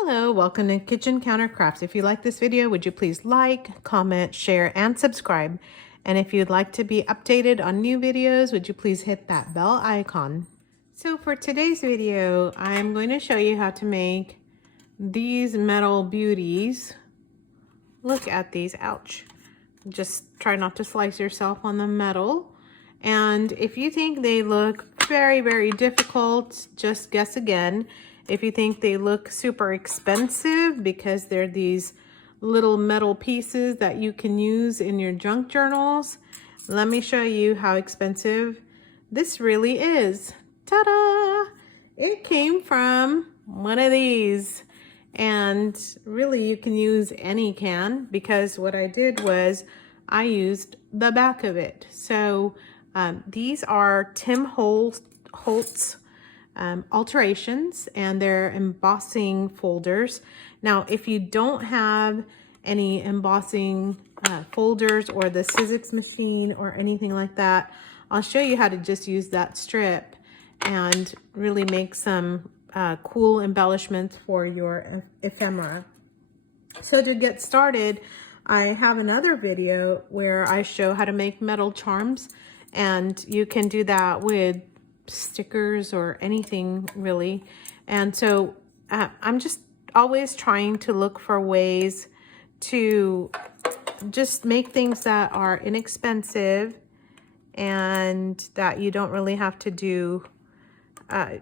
Hello, welcome to Kitchen Counter Crafts. If you like this video, would you please like, comment, share, and subscribe? And if you'd like to be updated on new videos, would you please hit that bell icon? So for today's video, I'm going to show you how to make these metal beauties. Look at these, ouch. Just try not to slice yourself on the metal. And if you think they look very, very difficult, just guess again. If you think they look super expensive because they're these little metal pieces that you can use in your junk journals, let me show you how expensive this really is. Ta-da! It came from one of these. And really you can use any can, because what I did was I used the back of it. So these are Tim Holtz alterations, and they're embossing folders. Now, if you don't have any embossing folders or the shavings machine or anything like that, I'll show you how to just use that strip and really make some cool embellishments for your ephemera. So to get started, I have another video where I show how to make metal charms, and you can do that with stickers or anything really. And so I'm just always trying to look for ways to just make things that are inexpensive and that you don't really have to do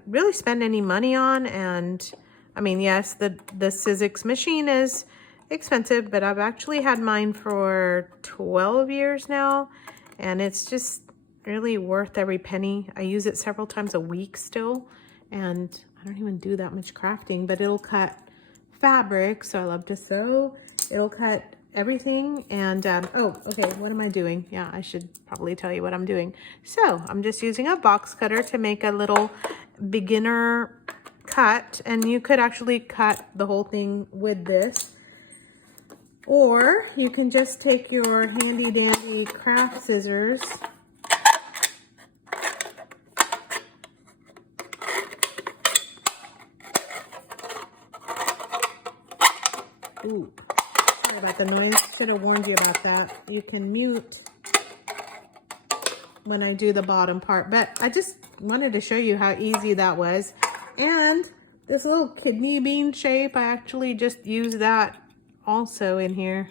really spend any money on. And I mean, yes, the shavings machine is expensive, but I've actually had mine for 12 years now, and it's just really worth every penny. I use it several times a week still, and I don't even do that much crafting, but it'll cut fabric, so I love to sew. It'll cut everything. And oh, okay, what am I doing? Yeah, I should probably tell you what I'm doing. So I'm just using a box cutter to make a little beginner cut, and you could actually cut the whole thing with this, or you can just take your handy dandy craft scissors Ooh, sorry about the noise. Should have warned you about that. You can mute when I do the bottom part, but I just wanted to show you how easy that was. And this little kidney bean shape, I actually just use that also in here.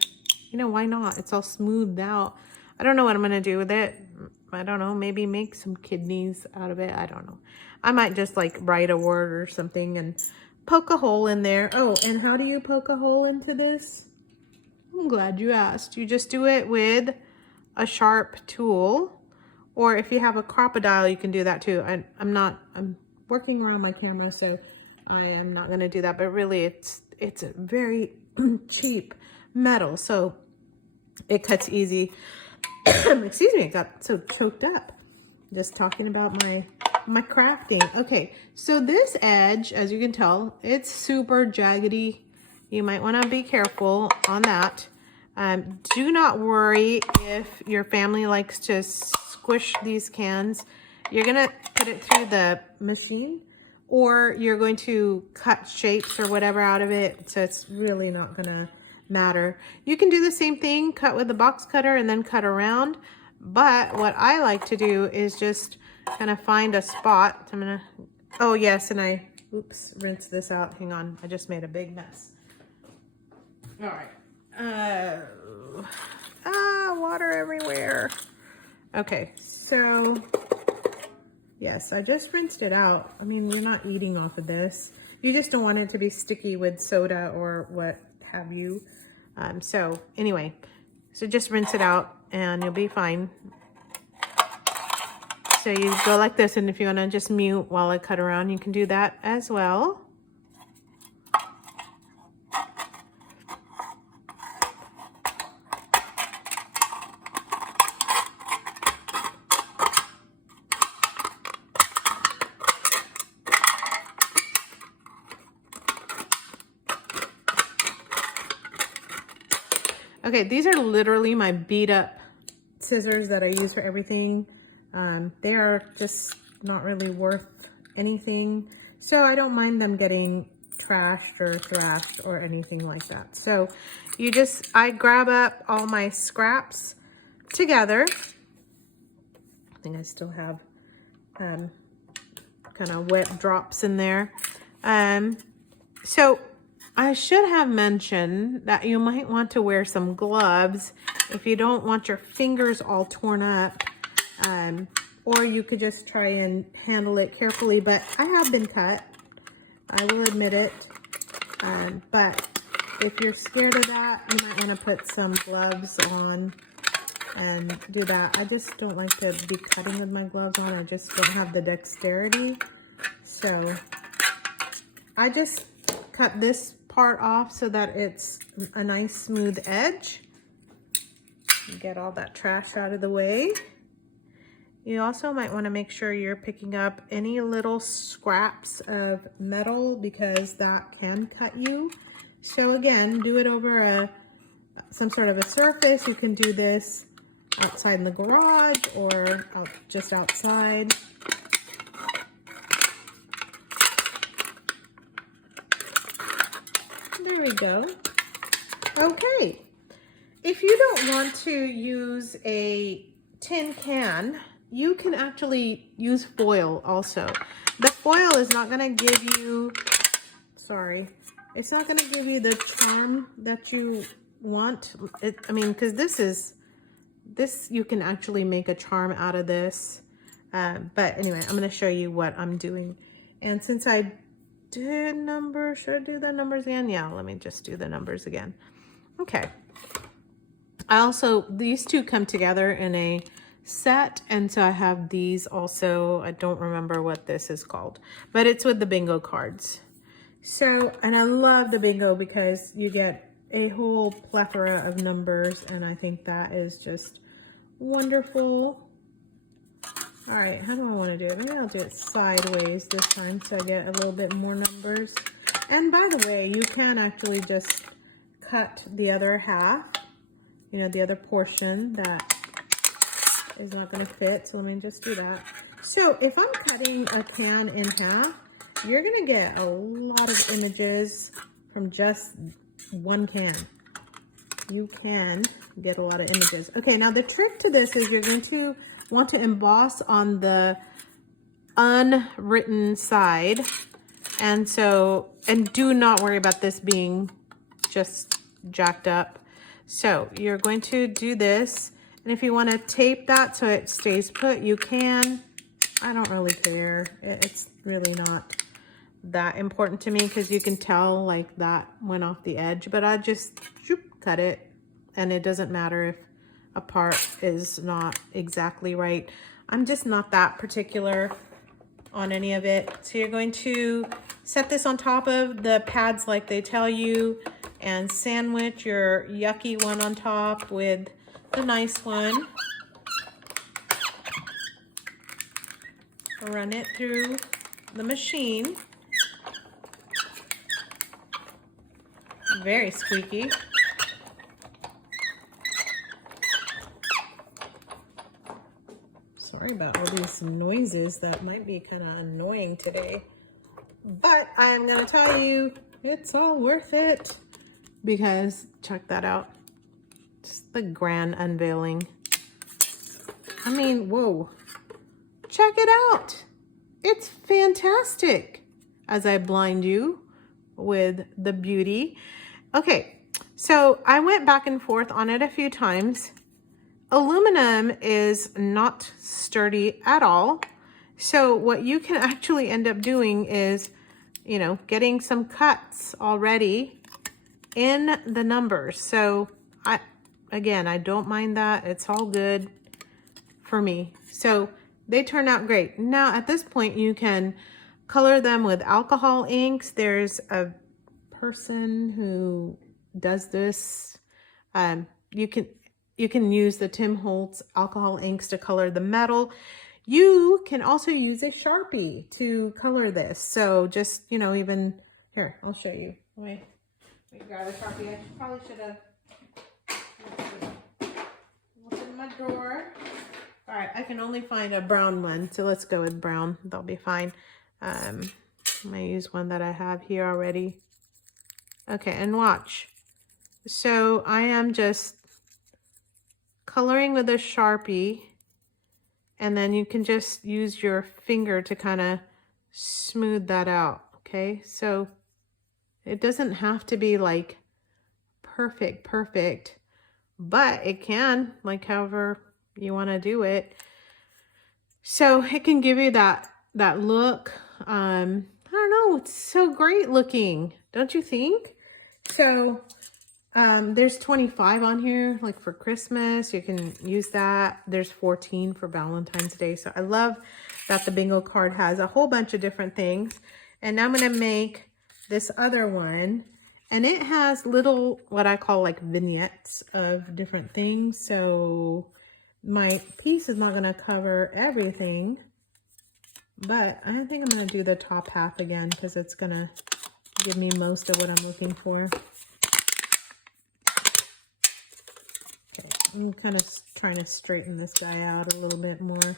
You know, why not? It's all smoothed out. I don't know what I'm gonna do with it. I don't know, maybe make some kidneys out of it. I don't know. I might just like write a word or something and poke a hole in there. Oh, and how do you poke a hole into this? I'm glad you asked. You just do it with a sharp tool, or if you have a crocodile, you can do that too. I'm working around my camera, so I am not gonna do that, but really it's a very cheap metal, so it cuts easy. Excuse me, I got so choked up just talking about my crafting. Okay, so this edge, as you can tell, it's super jaggedy. You might want to be careful on that. Do not worry if your family likes to squish these cans. You're gonna put it through the machine, or you're going to cut shapes or whatever out of it, so it's really not gonna matter. You can do the same thing, cut with the box cutter and then cut around, but what I like to do is just kind of find a spot. I'm gonna, oh yes, and I, oops, rinse this out. Hang on, I just made a big mess. All right. Water everywhere. Okay, so yes, I just rinsed it out. I mean, you're not eating off of this. You just don't want it to be sticky with soda or what have you. So anyway, so just rinse it out and you'll be fine. So you go like this, and if you want to just mute while I cut around, you can do that as well. Okay, these are literally my beat up scissors that I use for everything. They are just not really worth anything. So I don't mind them getting trashed or thrashed or anything like that. So I grab up all my scraps together. I think I still have kind of wet drops in there. So I should have mentioned that you might want to wear some gloves if you don't want your fingers all torn up. Or you could just try and handle it carefully, but I have been cut. I will admit it. But if you're scared of that, you might want to put some gloves on and do that. I just don't like to be cutting with my gloves on. I just don't have the dexterity. So I just cut this part off so that it's a nice smooth edge. Get all that trash out of the way. You also might want to make sure you're picking up any little scraps of metal because that can cut you. So again, do it over some sort of a surface. You can do this outside in the garage or just outside. There we go. Okay. If you don't want to use a tin can, you can actually use foil also. The foil is not going to give you, it's not going to give you the charm that you want. Because this you can actually make a charm out of this. But anyway, I'm going to show you what I'm doing. And since I did numbers, should I do the numbers again? Yeah, let me just do the numbers again. Okay. These two come together in a set, and so I have these also. I don't remember what this is called, but it's with the bingo cards. So, and I love the bingo because you get a whole plethora of numbers, and I think that is just wonderful. All right, how do I want to do it? Maybe I'll do it sideways this time so I get a little bit more numbers. And by the way, you can actually just cut the other half, the other portion that is not going to fit. So let me just do that. So if I'm cutting a can in half, you're going to get a lot of images from just one can. You can get a lot of images. Okay, now the trick to this is you're going to want to emboss on the unwritten side. And do not worry about this being just jacked up. So you're going to do this. And if you want to tape that so it stays put, you can. I don't really care. It's really not that important to me because you can tell like that went off the edge. But I just cut it. And it doesn't matter if a part is not exactly right. I'm just not that particular on any of it. So you're going to set this on top of the pads like they tell you and sandwich your yucky one on top with the nice one. Run it through the machine. Very squeaky. Sorry about all these noises that might be kind of annoying today. But I'm going to tell you, it's all worth it. Because, check that out. Just the grand unveiling. I mean, whoa. Check it out. It's fantastic. As I blind you with the beauty. Okay, so I went back and forth on it a few times. Aluminum is not sturdy at all. So what you can actually end up doing is, getting some cuts already in the numbers. So I don't mind that. It's all good for me. So they turn out great. Now at this point you can color them with alcohol inks. There's a person who does this. You can use the Tim Holtz alcohol inks to color the metal. You can also use a Sharpie to color this. So just, even here, I'll show you. Wait, let me grab a Sharpie. I probably should have looked in my drawer. All right, I can only find a brown one. So let's go with brown. That'll be fine. I'm gonna use one that I have here already. Okay, and watch. So I am just coloring with a Sharpie, and then you can just use your finger to kind of smooth that out, okay? So it doesn't have to be like perfect, but it can, like however you want to do it. So it can give you that look. I don't know, it's so great looking, don't you think? So there's 25 on here, like for Christmas, you can use that. There's 14 for Valentine's Day. So I love that the bingo card has a whole bunch of different things. And now I'm gonna make this other one, and it has little, what I call like vignettes of different things. So my piece is not gonna cover everything, but I think I'm gonna do the top half again because it's gonna give me most of what I'm looking for. Okay, I'm kind of trying to straighten this guy out a little bit more.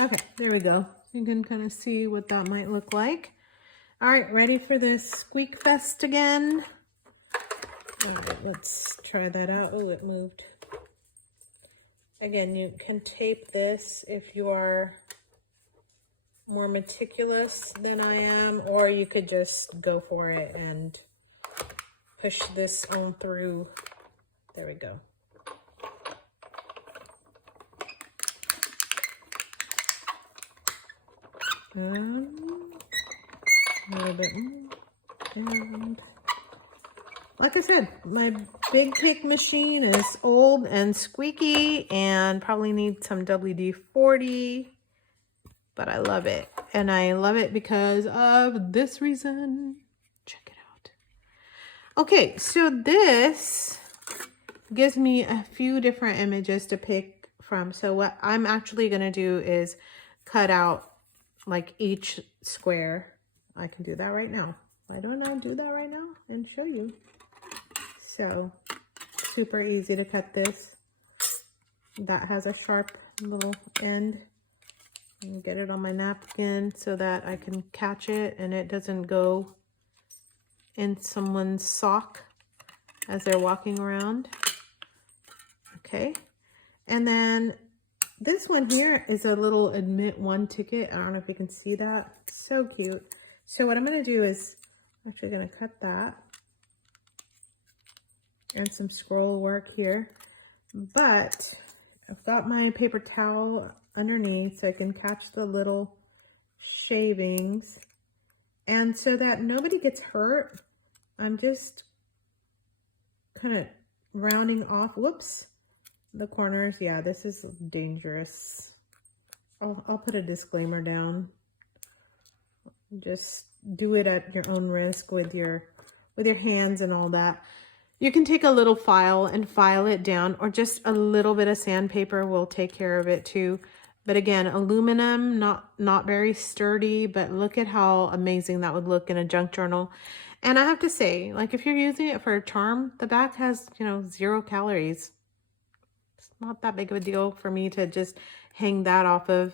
Okay, there we go. You can kind of see what that might look like. All right, ready for this squeak fest again? All right, let's try that out. Oh, it moved. Again, you can tape this if you are more meticulous than I am, or you could just go for it and push this on through. There we go. A little bit more. And like I said, my big cake machine is old and squeaky and probably needs some WD-40, but I love it. And I love it because of this reason. Check it out. Okay, so this gives me a few different images to pick from. So what I'm actually going to do is cut out like each square. I can do that right now. Why don't I do that right now and show you? So super easy to cut this. That has a sharp little end. And get it on my napkin so that I can catch it and it doesn't go in someone's sock as they're walking around. Okay, and then this one here is a little admit one ticket. I don't know if you can see that. So cute. So what I'm going to do is I'm actually going to cut that and some scroll work here, but I've got my paper towel underneath so I can catch the little shavings, and so that nobody gets hurt, I'm just kind of rounding off, whoops, the corners. Yeah, this is dangerous. I'll put a disclaimer down. Just do it at your own risk with your hands and all that. You can take a little file and file it down, or just a little bit of sandpaper will take care of it too. But again, aluminum, not very sturdy, but look at how amazing that would look in a junk journal. And I have to say, like if you're using it for a charm, the back has, 0 calories. It's not that big of a deal for me to just hang that off of,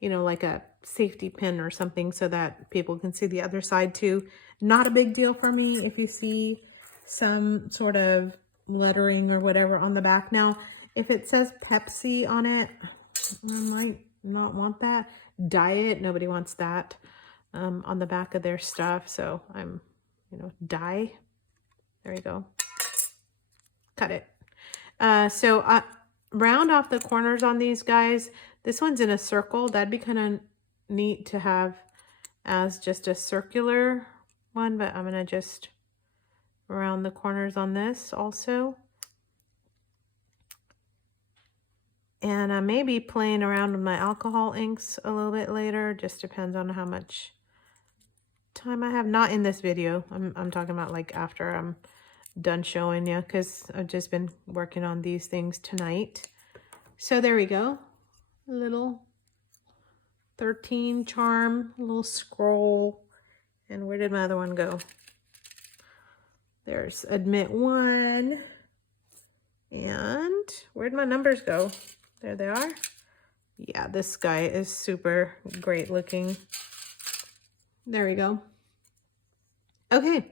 like a safety pin or something so that people can see the other side too. Not a big deal for me if you see some sort of lettering or whatever on the back. Now, if it says Pepsi on it, I might not want that. Diet, nobody wants that on the back of their stuff. So I'm, dye. There you go. Cut it. So round off the corners on these guys. This one's in a circle. That'd be kind of neat to have as just a circular one, but I'm gonna just round the corners on this also. And I may be playing around with my alcohol inks a little bit later. Just depends on how much time I have. Not in this video. I'm talking about like after I'm done showing you, because I've just been working on these things tonight. So there we go. A little 13 charm, a little scroll. And where did my other one go? There's admit one. And where'd my numbers go? There they are. Yeah, this guy is super great looking. There we go. Okay,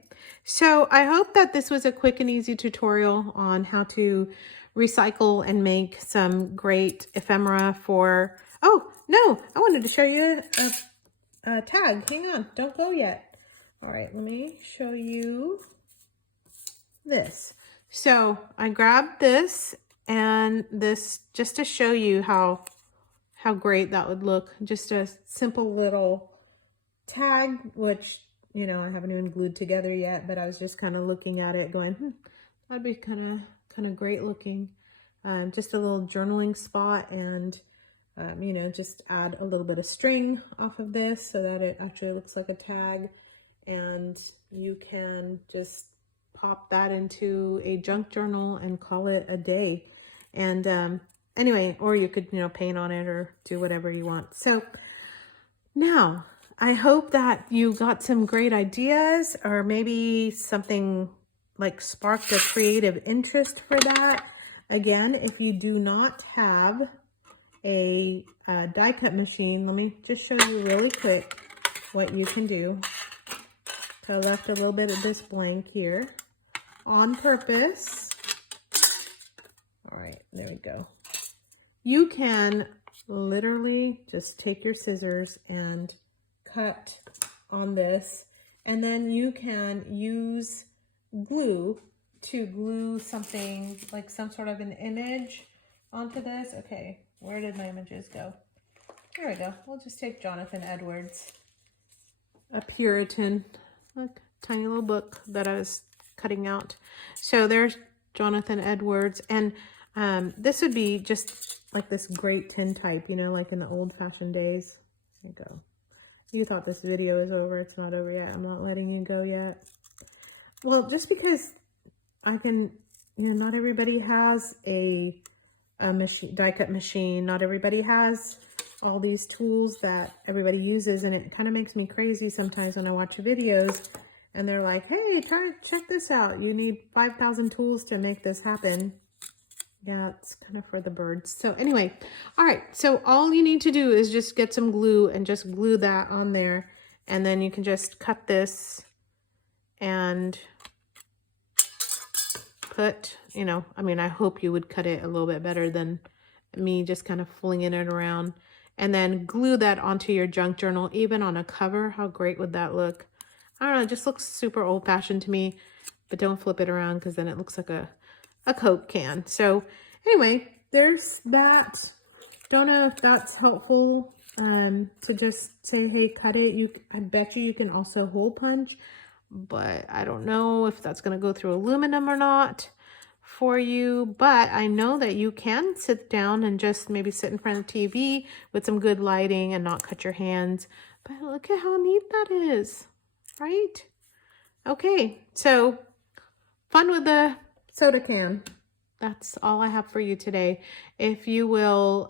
so I hope that this was a quick and easy tutorial on how to recycle and make some great ephemera for, oh, no, I wanted to show you a tag. Hang on, don't go yet. All right, let me show you this. So I grabbed this and this just to show you how great that would look. Just a simple little tag, which, you know, I haven't even glued together yet, but I was just kind of looking at it going, that'd be kind of great looking. Just a little journaling spot, and you know, just add a little bit of string off of this so that it actually looks like a tag, and you can just pop that into a junk journal and call it a day. And anyway, or you could, you know, paint on it or do whatever you want. So now I hope that you got some great ideas, or maybe something like sparked a creative interest for that. Again, if you do not have a die cut machine, let me just show you really quick what you can do. So I left a little bit of this blank here on purpose. All right, there we go. You can literally just take your scissors and cut on this, and then you can use glue to glue something like some sort of an image onto this. Okay, where did my images go? There we go. We'll just take Jonathan Edwards, a Puritan, look, tiny little book that I was cutting out. So there's Jonathan Edwards, and this would be just like this great tin type, you know, like in the old-fashioned days. There you go. You thought this video is over. It's not over yet. I'm not letting you go yet. Well, just because I can, you know, not everybody has a machine, die cut machine. Not everybody has all these tools that everybody uses, and it kind of makes me crazy sometimes when I watch videos and they're like, hey, check this out. You need 5,000 tools to make this happen. Yeah, it's kind of for the birds. So anyway, all right. So all you need to do is just get some glue and just glue that on there. And then you can just cut this and put, you know, I mean, I hope you would cut it a little bit better than me just kind of flinging it around. And then glue that onto your junk journal, even on a cover. How great would that look? I don't know, it just looks super old-fashioned to me, but don't flip it around because then it looks like a Coke can. So anyway, there's that. Don't know if that's helpful to just say, hey, cut it. I bet you can also hole punch, but I don't know if that's going to go through aluminum or not for you. But I know that you can sit down and just maybe sit in front of the TV with some good lighting and not cut your hands. But look at how neat that is, right? Okay, so fun with the soda can. That's all I have for you today. If you will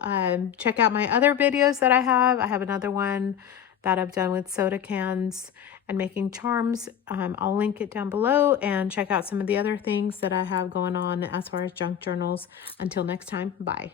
check out my other videos that I have another one that I've done with soda cans and making charms. I'll link it down below, and check out some of the other things that I have going on as far as junk journals. Until next time, bye.